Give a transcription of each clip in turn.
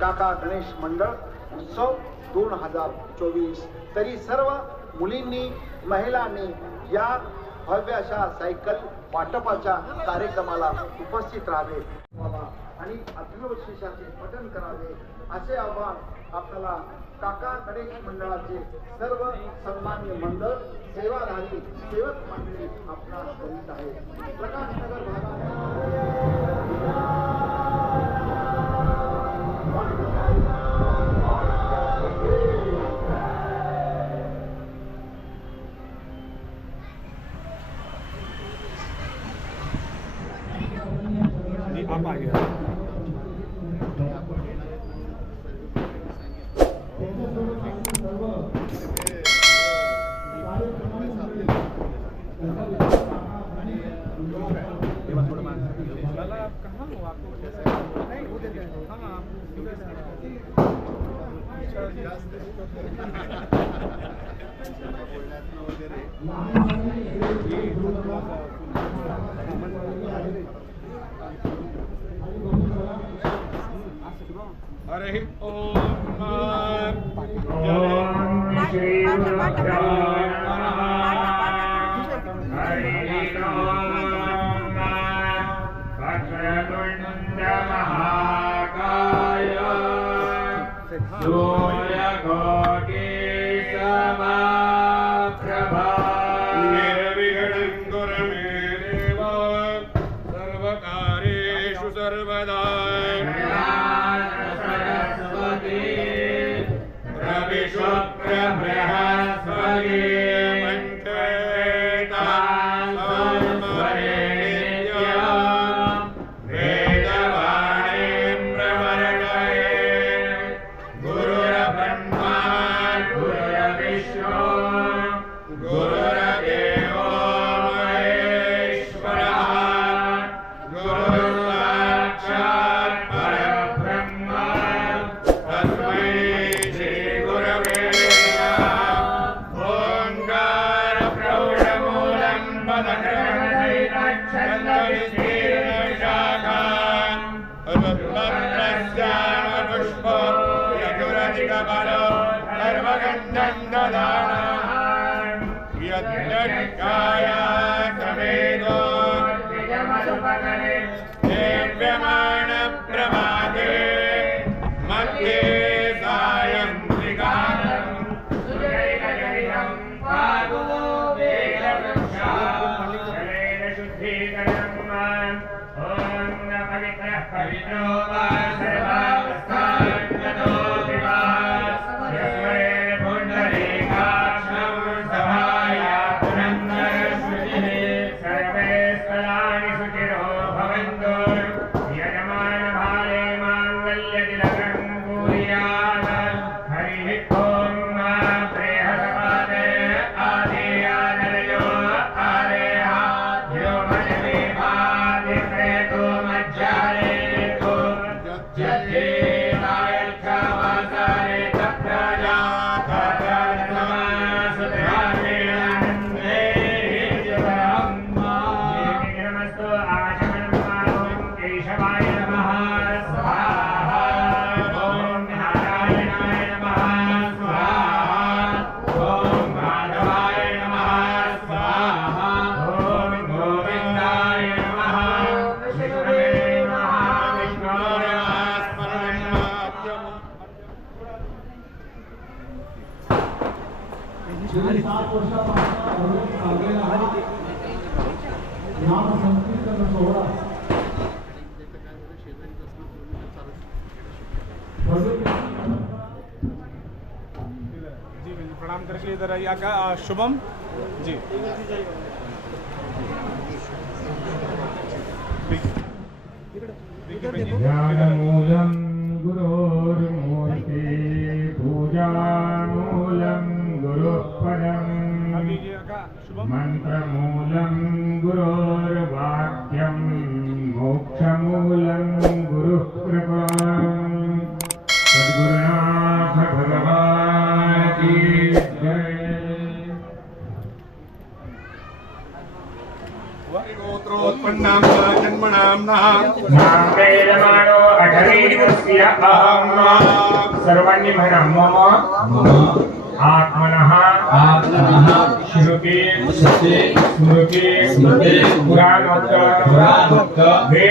काका गणेश मंडळ उत्सव दोन हजार चोवीस. तरी सर्व मुलींनी महिलांनी या भव्य अशा सायकल वाटपाच्या कार्यक्रमाला उपस्थित राहावे. व्हावा आणि अथर्वशीर्षाचे पठन करावे असे आव्हान आपल्याला काका गणेश मंडळाचे सर्व सन्मान्य मंडळ सेवाधारी सेवक मंडळी आपणास करीत आहे प्रकाशनगर भागात. जी पवित्रो वा सर्वावस्थान्यतो आका आ, शुभम? जी. ज्ञानमूलं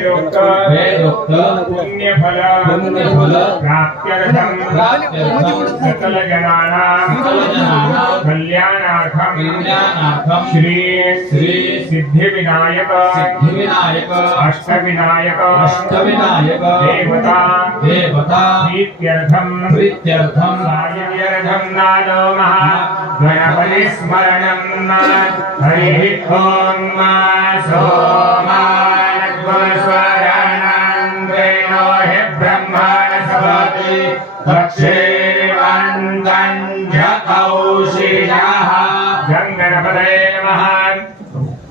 वेदोक्त सकल जनानां कल्याणार्थं कल्याणार्थं श्री श्री सिद्धिविनायक सिद्धिविनायक अष्टविनायक अष्टविनायक देवता देवता प्रीत्यर्थं प्रीत्यर्थं कार्यर्थं नानो महा गणपति स्मरणं हरिः ॐ मा सोमा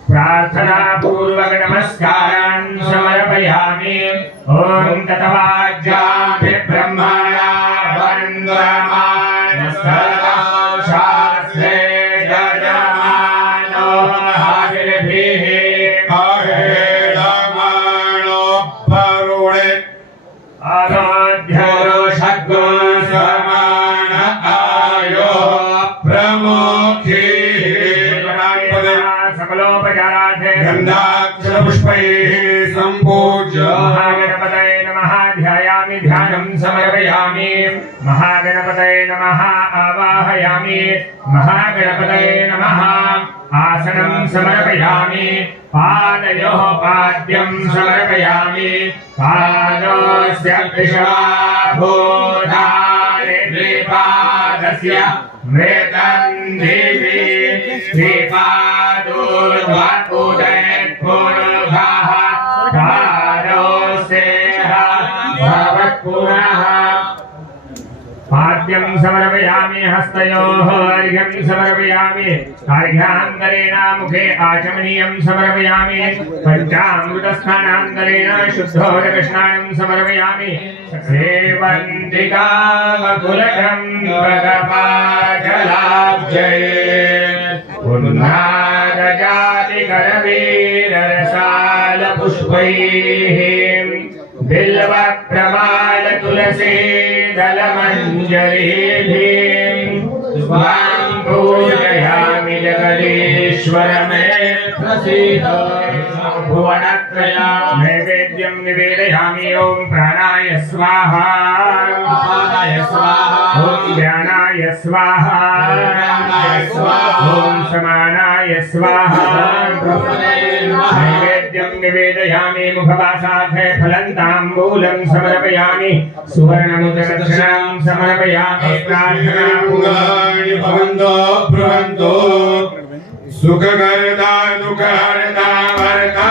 प्रार्थनापूर्वक नमस्कारान् समर्पयामि। ॐ ततवाज्याभि समर्पयामि। पादयोः पाद्यं समर्पयामि। पादस्य विश्वाभूतानि मृतन्धिः मृतं समर्पयामि हस्तयोः अर्घ्यं समर्पयामि। अर्घ्यान्तरेण मुखे आचमनीयं समर्पयामि। पञ्चामृतस्थानान्तरेण शुद्धोदकस्नानं समर्पयामि। सेवन्तिकामकुलकं भगवाजलाब्जये उन्नादजातिकरवीररसालपुष्पैः बिल्वप्रमाल तुलसी दलमञ्जरीभिः स्वां पूजयामि जगदीश्वर मे प्रसीद भुवनत्रया नैवेद्यं निवेदयामि ॐ प्राणाय स्वाहा अपानाय स्वाहा ॐ ध्यानाय स्वाहा प्राणाय स्वाहा ॐ समानाय स्वाहा ब्रह्मणे नमः नैवेद्यं निवेदयामि मुखवासार्थे फलन्ताम्बूलं समर्पयामि सुवर्णमुद्रदक्षिणां समर्पयामि प्रार्थनापूर्वकम् भवन्तो बृहन्तो सुखकर्ता दुःखहर्ता भर्ता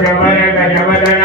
రమణ రమణ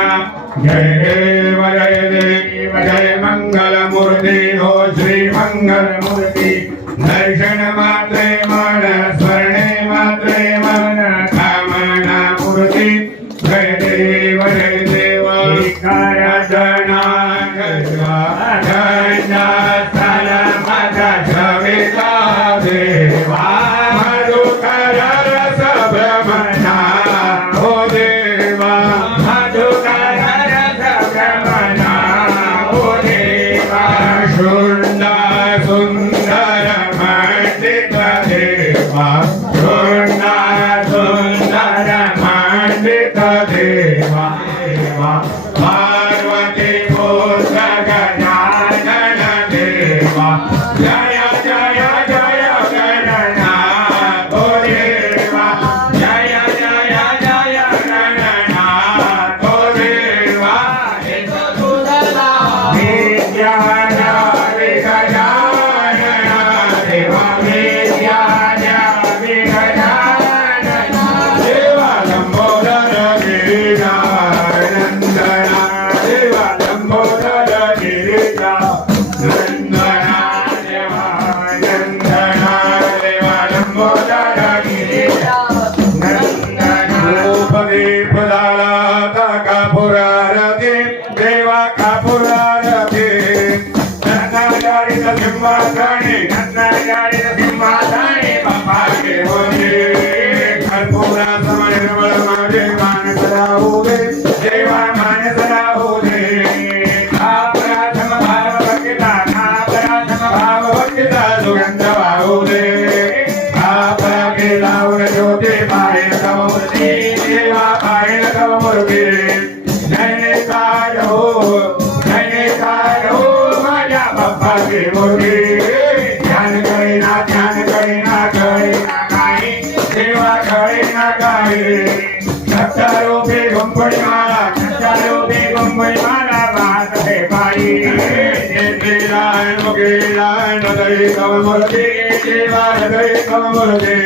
I'm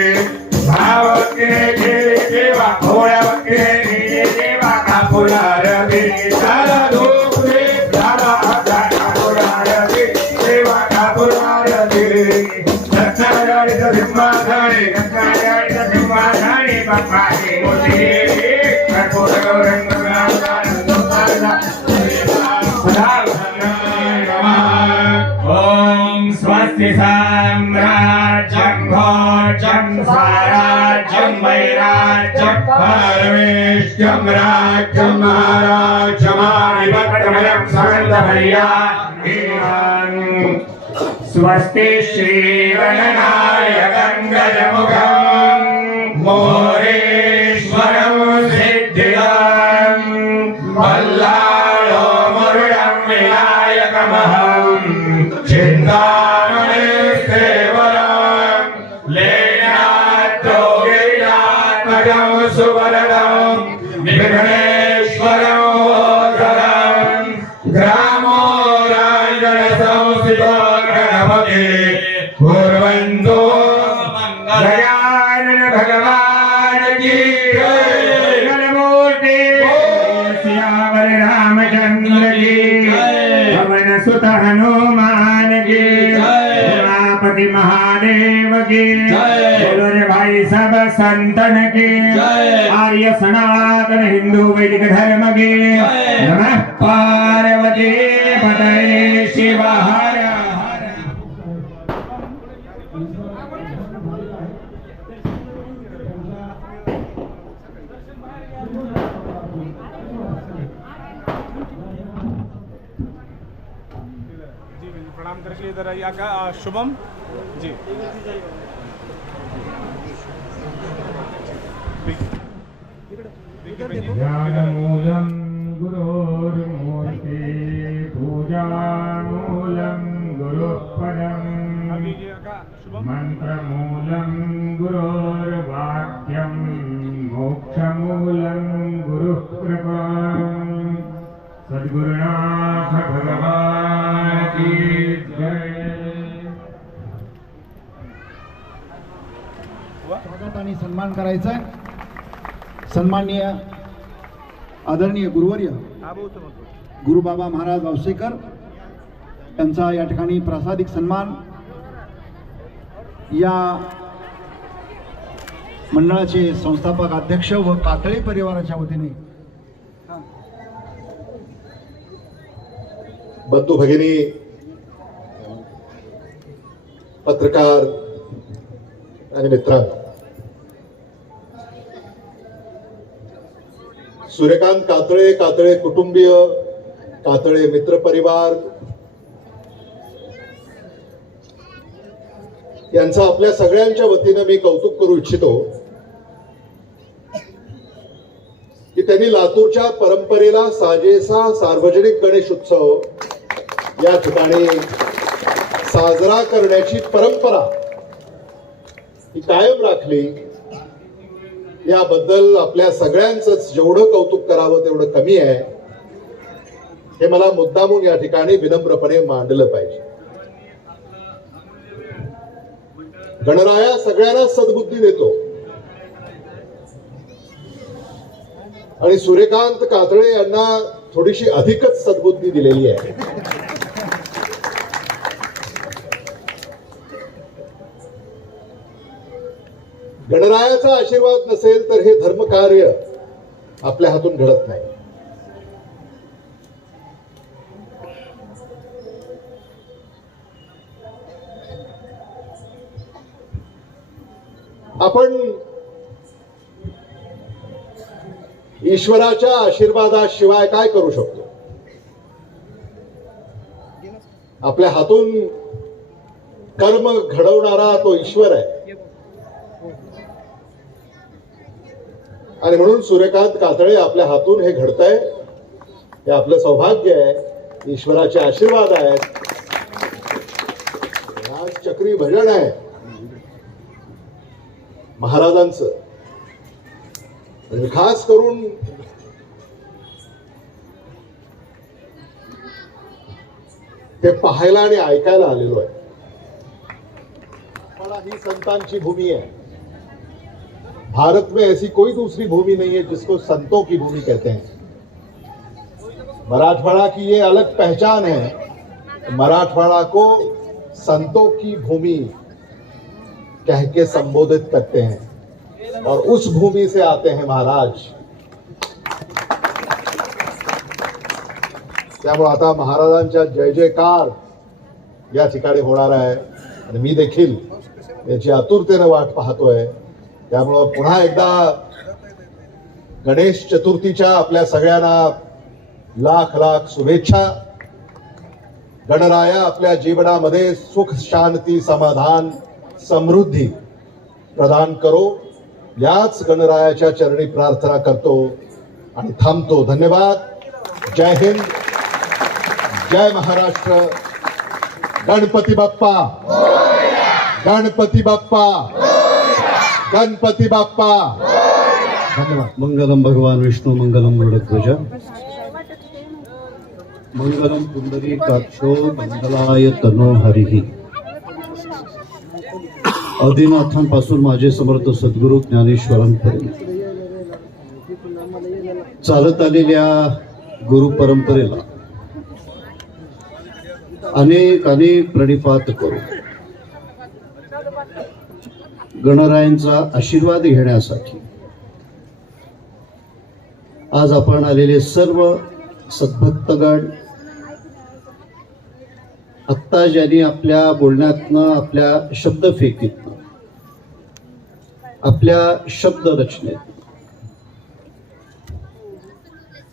రాజ్యం రాజ్యం మహారాజ్యమాణిపట్టమయం సమందమయ్యా స్వస్తి శ్రీవరణాయ గంగయముగ प्रणाम करके इधर आइए। आका शुभम। जी। ध्यानमूलं गुरोर्मूर्ति स्वागत आणि सन्मान करायचा आहे सन्माननीय आदरणीय गुरुवर्य हा गुरुबाबा महाराज वावसेकर यांचा या ठिकाणी प्रासादिक सन्मान या मंडळाचे संस्थापक अध्यक्ष व कातळे परिवाराच्या वतीने. बंधू भगिनी पत्रकार आणि मित्रांनो सूर्यकांत कातळे कातळे कुटुंबीय कातळे मित्रपरिवार यांचं आपल्या सगळ्यांच्या वतीनं मी कौतुक करू इच्छितो की त्यांनी लातूरच्या परंपरेला साजेसा सार्वजनिक गणेश उत्सव या ठिकाणी साजरा करण्याची परंपरा ही कायम राखली. याबद्दल आपल्या सगळ्यांचंच जेवढं कौतुक करावं तेवढं कमी आहे. हे मला मुद्दामून या ठिकाणी विनम्रपणे मांडलं पाहिजे. गणराया सगळ्यांना सद्बुद्धी देतो. आणि सूर्यकांत कातळे यांना थोडीशी अधिकच सद्बुद्धी दिलेली आहे. गणरायाचा आशीर्वाद नसेल तर हे धर्मकार्य आपल्या हातून घडत नाही. आपण ईश्वराच्या आशीर्वादाशिवाय काय करू शकतो? आपल्या हातून कर्म घडवणारा तो ईश्वर आहे. आणि म्हणून सूर्यकांत कातळे आपल्या हातून हे घडतंय. हे आपलं सौभाग्य आहे. ईश्वराचे आशीर्वाद आहेत. हे चक्री भजन आहे. महाराजांचं. आणि खास करून ते पाहायला आणि ऐकायला आलेलो आहे. मला ही संतांची भूमी आहे. भारत में ऐसी कोई दूसरी भूमि नहीं है जिसको संतों की भूमि कहते हैं। मराठवाड़ा की ये अलग पहचान है मराठवाड़ा को संतों की भूमि कह के संबोधित करते हैं और उस भूमि से आते हैं महाराज। त्यामुळे आता महाराजांच्या जय जयकार। या ठिकाणी होणार आहे आणि मी देखील याची आतुरतेने वाट पाहतोय. त्यामुळं पुन्हा एकदा गणेश चतुर्थीच्या आपल्या सगळ्यांना लाख लाख शुभेच्छा. गणराया आपल्या जीवनामध्ये सुख शांती समाधान समृद्धी प्रदान करो. याच गणरायाच्या चरणी प्रार्थना करतो आणि थांबतो. धन्यवाद. जय हिंद. जय महाराष्ट्र. गणपती बाप्पा. गणपती बाप्पा. गणपती बाप्पा. मंगलम भगवान विष्णू मंगलम गरुडध्वज मंगलम पुंडरी काक्षो मंगलाय तनो हरिही आदिनाथांपासून माझे समर्थ सद्गुरू ज्ञानेश्वरांपर्यंत चालत आलेल्या गुरु परंपरेला अनेक अनेक प्रणिपात करू. गणरायांचा आशीर्वाद घेण्यासाठी. आज आपण आलेले सर्व सद्भक्तगण आत्ता ज्यांनी आपल्या बोलण्यातनं आपल्या शब्दफेकीतनं आपल्या शब्द रचनेत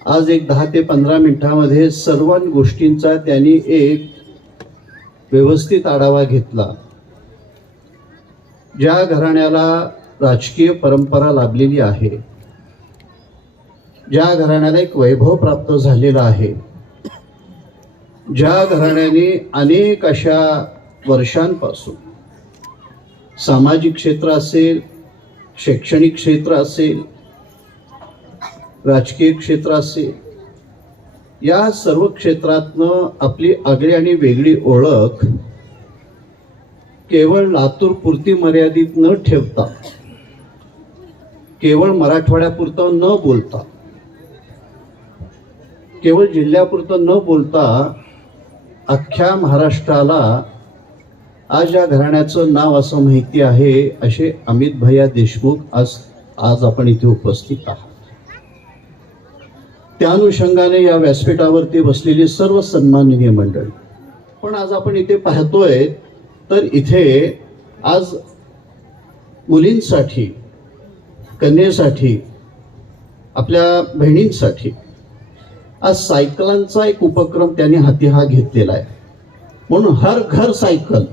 आज एक दहा ते पंधरा मिनिटामध्ये सर्व गोष्टींचा त्यांनी एक व्यवस्थित आढावा घेतला. ज्या घराण्याला राजकीय परंपरा लाभलेली आहे ज्या घराण्याला एक वैभव प्राप्त झालेला आहे ज्या घराण्याने अनेक अशा वर्षांपासून सामाजिक क्षेत्र असेल शैक्षणिक क्षेत्र असेल राजकीय क्षेत्र असेल या सर्व क्षेत्रातनं आपली आगळी आणि वेगळी ओळख केवळ लातूर पुरती मर्यादित न ठेवता केवळ मराठवाड्यापुरतं न बोलता केवळ जिल्ह्यापुरतं न बोलता अख्ख्या महाराष्ट्राला आज या घराण्याचं नाव असं माहिती आहे असे अमित भैया देशमुख आज आज आपण इथे उपस्थित आहात. त्या अनुषंगाने या व्यासपीठावरती बसलेली सर्व सन्माननीय मंडळी. पण आज आपण इथे पाहतोय तर इथे आज मुलींसाठी कन्येसाठी आपल्या बहिणींसाठी आज सायकलांचा एक उपक्रम त्यांनी हाती हा घेतलेला आहे. म्हणून हर घर सायकल.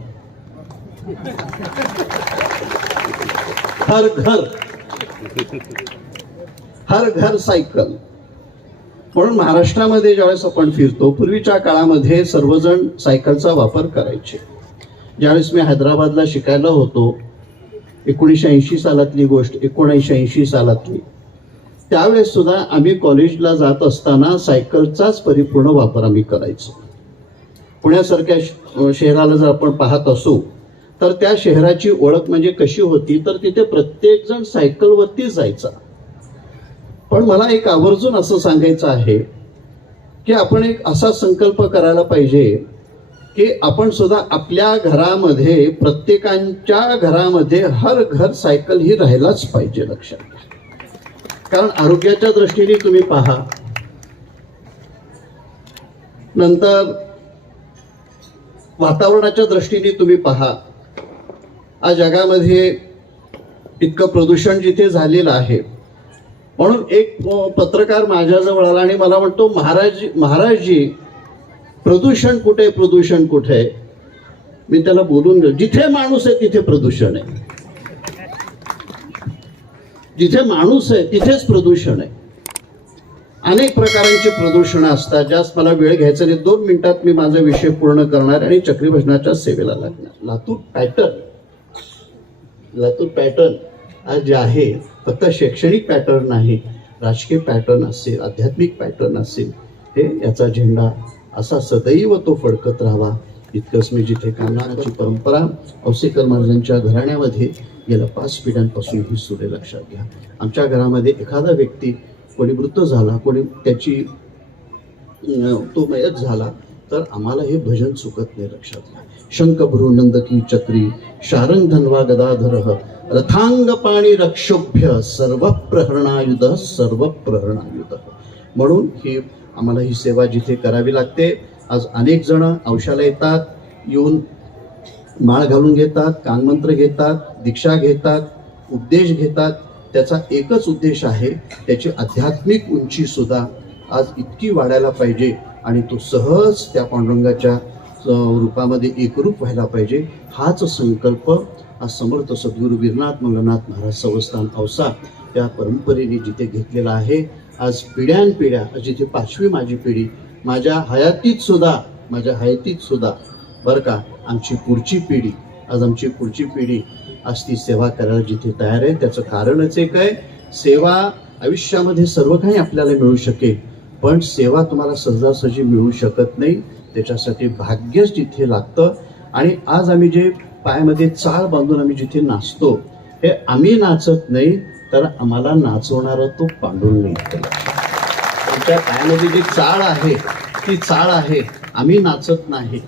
हर घर. हर घर सायकल. म्हणून महाराष्ट्रामध्ये ज्यावेळेस आपण फिरतो पूर्वीच्या काळामध्ये सर्वजण सायकलचा वापर करायचे. ज्यावेळेस मी हैदराबादला शिकायला होतो एकोणीसशे ऐंशी सालातली गोष्ट एकोणीसशे ऐंशी सालातली. त्यावेळेस सुद्धा आम्ही कॉलेजला जात असताना सायकलचाच परिपूर्ण वापर आम्ही करायचो. पुण्यासारख्या शहराला जर आपण पाहत असू तर त्या शहराची ओळख म्हणजे कशी होती तर तिथे प्रत्येकजण सायकलवरतीच सायकलवरती जायचा. पण मला एक आवर्जून असं सांगायचं आहे की आपण एक असा संकल्प करायला पाहिजे की आपण सुद्धा आपल्या घरामध्ये प्रत्येकांच्या घरामध्ये हर घर सायकल ही राहायलाच पाहिजे लक्षात घ्या. कारण आरोग्याच्या दृष्टीने तुम्ही पहा. नंतर वातावरणाच्या दृष्टीने तुम्ही पहा. आज जगामध्ये इतकं प्रदूषण जिथे झालेलं आहे. म्हणून एक पत्रकार माझ्याजवळ आला आणि मला म्हणतो महाराज महाराजजी प्रदूषण कुठे प्रदूषण कुठे? मी त्याला बोलून घेऊ जिथे माणूस आहे तिथे प्रदूषण आहे. जिथे माणूस आहे तिथेच प्रदूषण आहे. अनेक प्रकारांची प्रदूषणं असतात ज्यास मला वेळ घ्यायचा नाही. दोन मिनिटात मी माझा विषय पूर्ण करणार आणि चक्रीभजनाच्या सेवेला लागणार. लातूर पॅटर्न. लातूर पॅटर्न आज जे आहे फक्त शैक्षणिक पॅटर्न नाही राजकीय पॅटर्न असेल आध्यात्मिक पॅटर्न असेल हे याचा झेंडा असा सदैव तो फडकत राहावा. इतकंच मी जिथे कामनाची परंपरा औसेकर महाराजांच्या घराण्यामध्ये गेल्या पाच पिढ्यांपासून ही सुरे लक्षात घ्या. आमच्या घरामध्ये एखादा व्यक्ती कोणी मृत झाला कोणी त्याची तो मयत झाला तर आम्हाला हे भजन चुकत नाही लक्षात घ्या. शंख भ्रू चक्री शारंग धनवा गदाधर रथांग पाणी रक्षोभ्य सर्व प्रहरणायुध सर्व प्रहरणायुध म्हणून ही आम्हाला ही सेवा जिथे करावी लागते. आज अनेक जण औषाला येतात येऊन माळ घालून घेतात कानमंत्र घेतात दीक्षा घेतात उपदेश घेतात. त्याचा एकच उद्देश आहे त्याची आध्यात्मिक उंची सुद्धा आज इतकी वाढायला पाहिजे आणि तो सहज त्या पांडुरंगाच्या रूपामध्ये एकरूप व्हायला पाहिजे. हाच संकल्प आज समर्थ सद्गुरू वीरनाथ मंगलनाथ महाराज संस्थान अवसा त्या परंपरेने जिथे घेतलेला आहे. आज पिढ्यानपिढ्या जिथे पाचवी माझी पिढी माझ्या हयातीत सुद्धा माझ्या हयातीत सुद्धा बरं का आमची पुढची पिढी आज आमची पुढची पिढी आज ती सेवा करायला जिथे तयार आहे त्याचं कारणच एक आहे सेवा आयुष्यामध्ये सर्व काही आपल्याला मिळू शकेल पण सेवा तुम्हाला सहजासहजी मिळू शकत नाही त्याच्यासाठी भाग्यच जिथे लागतं आणि आज आम्ही जे पायामध्ये चाळ बांधून आम्ही जिथे नाचतो हे आम्ही नाचत नाही तर आम्हाला नाचवणारा तो पांडुरंग नाही पायामध्ये जी चाळ आहे ती चाळ आहे आम्ही नाचत नाही.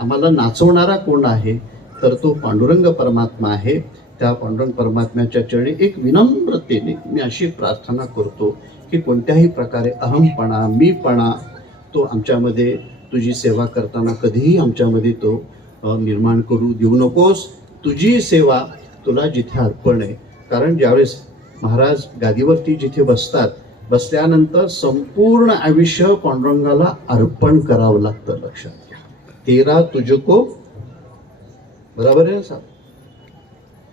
आम्हाला नाचवणारा कोण आहे? तर तो पांडुरंग परमात्मा आहे. त्या पांडुरंग परमात्म्याच्या चरणी एक विनम्रतेने मी अशी प्रार्थना करतो की कोणत्याही प्रकारे अहमपणा मीपणा तो आमच्यामध्ये तुझी सेवा करताना कधीही आमच्यामध्ये तो निर्माण करू देऊ नकोस. तुझी सेवा तुला जिथे अर्पण आहे. कारण ज्यावेळेस महाराज गादीवरती जिथे बसतात बसल्यानंतर संपूर्ण आयुष्य पांडुरंगाला अर्पण करावं लागतं लक्षात घ्या. तेरा तुझको बरोबर आहे ना साहेब?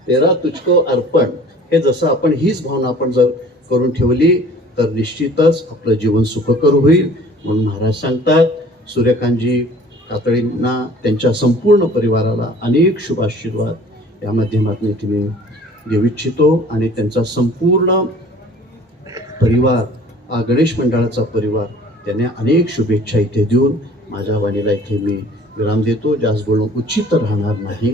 तेरा तुझको अर्पण. हे जसं आपण हीच भावना आपण जर करून ठेवली तर निश्चितच आपलं जीवन सुखकर होईल. म्हणून महाराज सांगतात सूर्यकांतजी कातळींना त्यांच्या संपूर्ण परिवाराला अनेक शुभाशीर्वाद. या माध्यमातून तुम्ही देऊ इच्छितो आणि त्यांचा संपूर्ण परिवार हा गणेश मंडळाचा परिवार त्याने अनेक शुभेच्छा इथे देऊन माझ्या वाणीला इथे मी विराम देतो. जास्त बोलणं उचित राहणार नाही.